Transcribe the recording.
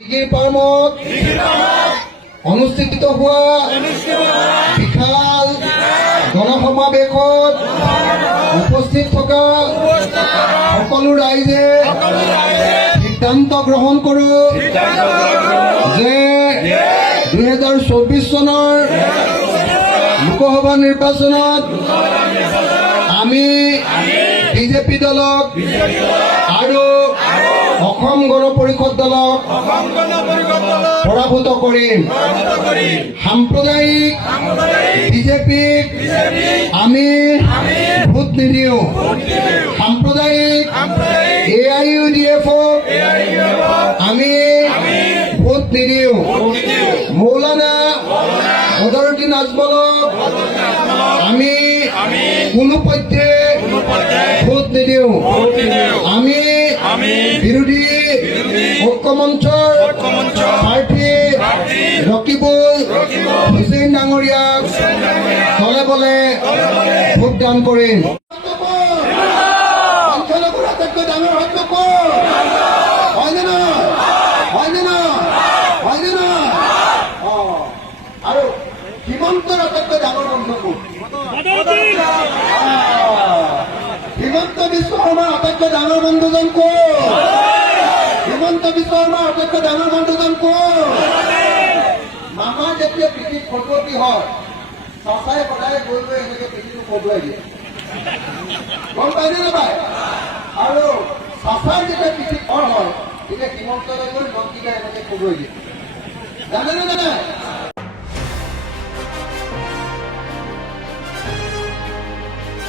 দিঘিৰ পাৰ্মত অনুষ্ঠিত হোৱা বিশাল গণসমাৱেশত উপস্থিত থকা সকলো ৰাইজে সিদ্ধান্ত গ্ৰহণ কৰোঁ যে 2024 চনৰ লোকসভা নিৰ্বাচনত আমি বিজেপি দলক আৰু অসম গণ পৰিষদ দলক পৰাভূত কৰিম। সাম্প্ৰদায়িক বিজেপিক আমি ভোট নিদিওঁ। সাম্প্ৰদায়িক AIUDFক আমি ভোট নিদিওঁ। মৌলানা বদৰুদ্দিন আজমলক আমি কোনো পধ্যে ভোট নিদিওঁ। আমি বিৰোধী ঐক্য মঞ্চৰ প্ৰাৰ্থী ৰকিবুল হুছেইন ডাঙৰীয়াক দলে বলে ভোটদান কৰিম। সংখ্যালঘুৰ আটাইতকৈ ডাঙৰ হত্যক হয়নে নহয়? হয়নে নহয়? হয়নে নহয়? আৰু হিমন্তৰ আটাইতকৈ ডাঙৰ বন্ধু হিমন্ত বিশ্ব শৰ্মাৰ আটাইতকৈ ডাঙৰ বন্ধুজন কোন? হিমন্ত বিশ্ব শৰ্মাৰ আটাইতকৈ ডাঙৰ বন্ধুজন কোন? মামাৰ যেতিয়া পিঠিত খটুৱতি হয়, চাচাই সদায় গৈ গৈ এনেকে পিঠিটো খটুৱাই দিয়ে। গম পাইনে নাপায়? আৰু চাচাই যেতিয়া পিঠিত খৰ হয়, তেতিয়া হিমন্তলৈ গৈ মন্ত্ৰীকে এনেকে খটুৱাই দিয়ে। জানেনে নাই?